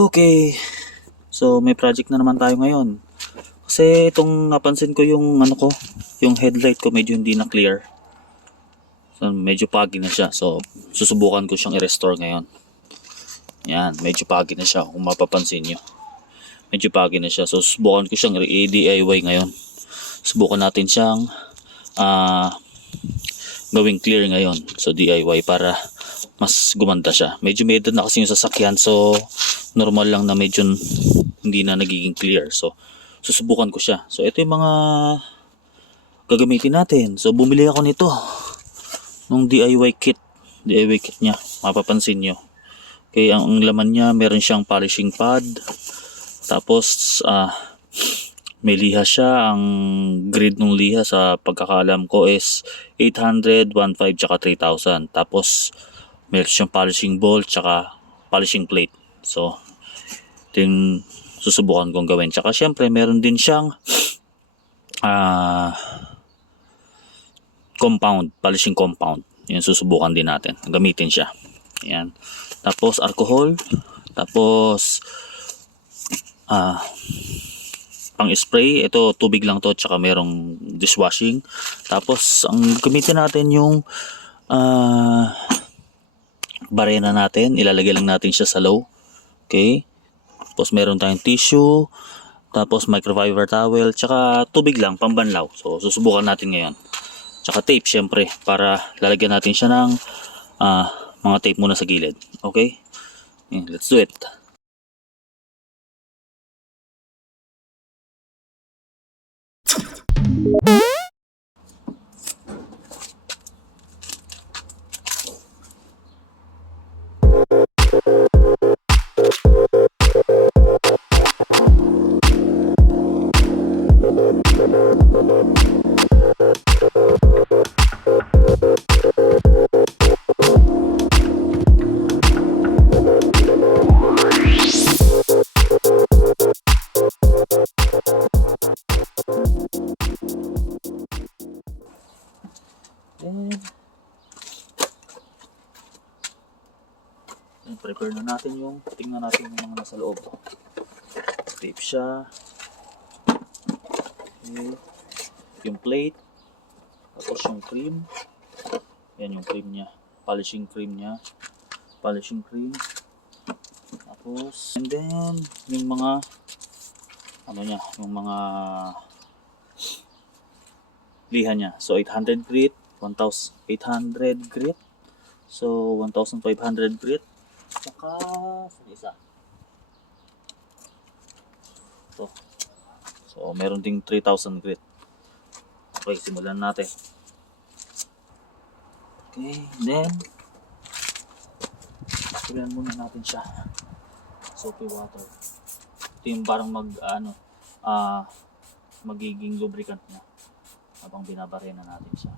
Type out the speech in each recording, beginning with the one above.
Okay, so may project na naman tayo ngayon. Kasi itong napansin ko yung yung headlight ko medyo hindi na clear. So medyo foggy na siya. So susubukan ko siyang i-restore ngayon. Yan, medyo foggy na siya kung mapapansin niyo. Medyo foggy na siya. So susubukan ko siyang i-DIY ngayon. Subukan natin siyang gawing clear ngayon. So DIY para mas gumanda siya. Medyo may edad na kasi yung sasakyan, so normal lang na medyo hindi na nagiging clear. So susubukan ko siya. So ito yung mga gagamitin natin. So bumili ako nito nung DIY kit niya, mapapansin nyo. Okay, ang laman niya, meron siyang polishing pad, tapos may liha siya. Ang grade ng liha sa pagkakalam ko is 800, 1.5 tsaka 3,000. Tapos meron siyang polishing ball tsaka polishing plate. So ito yung susubukan kong gawin. Tsaka syempre meron din siyang polishing compound. Yan, susubukan din natin. Gamitin siya. Yan. Tapos alcohol. Tapos pang spray. Ito tubig lang to, tsaka merong dishwashing. Tapos ang gamitin natin yung barena natin. Ilalagay lang natin siya sa low. Okay. Tapos meron tayong tissue. Tapos microfiber towel. Tsaka tubig lang, pambanlaw. So susubukan natin ngayon. Tsaka tape syempre, para lalagyan natin siya ng mga tape muna sa gilid. Okay? Yeah, let's do it. And prepare na natin tingnan natin yung mga nasa loob. Tape siya. Okay. Yung plate. Tapos yung cream. Yan yung cream niya. Polishing cream niya. Polishing cream. Tapos, and then, yung mga yung mga liha niya. So 800 grit, 1,800 grit. So 1,500 grit. Saka isa. So meron ding 3,000 grit. Okay, simulan natin. Okay, then simulan muna natin siya. Soapy water. Ito yung parang magiging lubricant niya habang binabarena natin siya.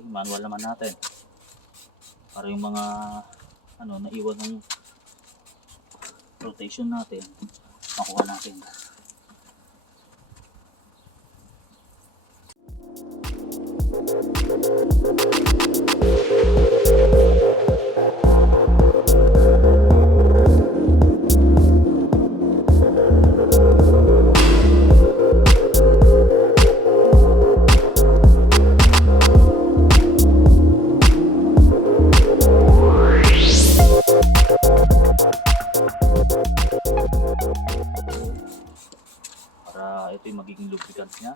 Okay, manual naman natin. Para yung mga naiwan ng rotation natin, makuha natin. Para ito yung magiging lubricant niya.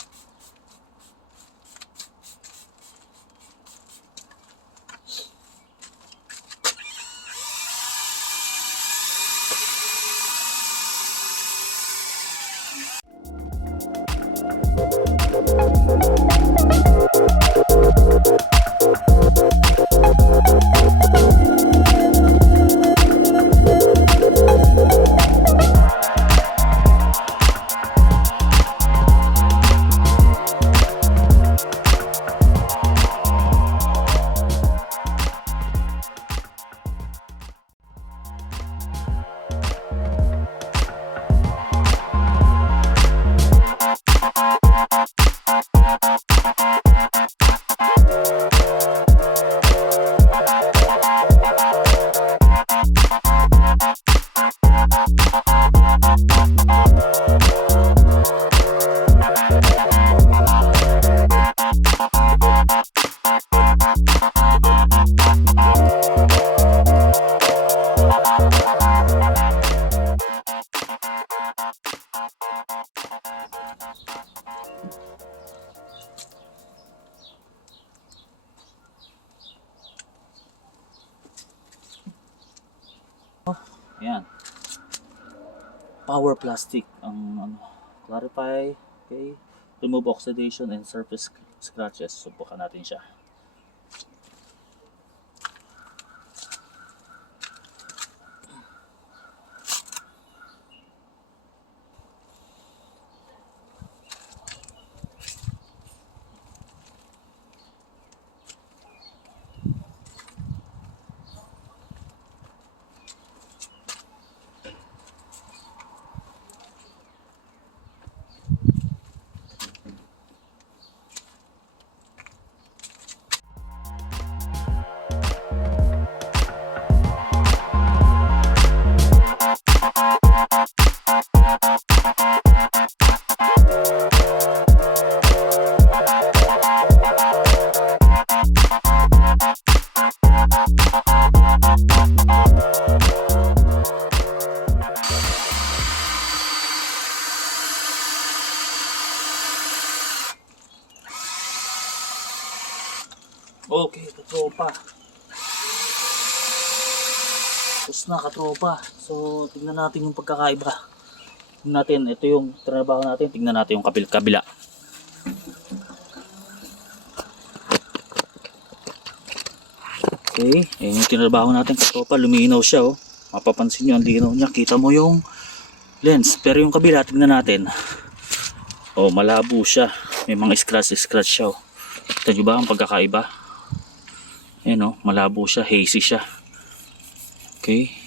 Ayan. Power plastic ang clarify, okay, remove oxidation and surface scratches. Subukan natin siya. Okay, katropa. Tapos na, katropa. So, tingnan natin yung pagkakaiba. Tingnan natin, ito yung trabaho natin. Tingnan natin yung kabila. Okay, ayan yung tinrabaho natin, katropa. Luminaw siya, oh. Mapapansin nyo, ang linaw niya. Kita mo yung lens. Pero yung kabila, tingnan natin. Oh, malabo siya. May mga scratch siya, oh. Kita nyo ba ang pagkakaiba? Ayan, oh, malabo siya, hazy siya. Okay.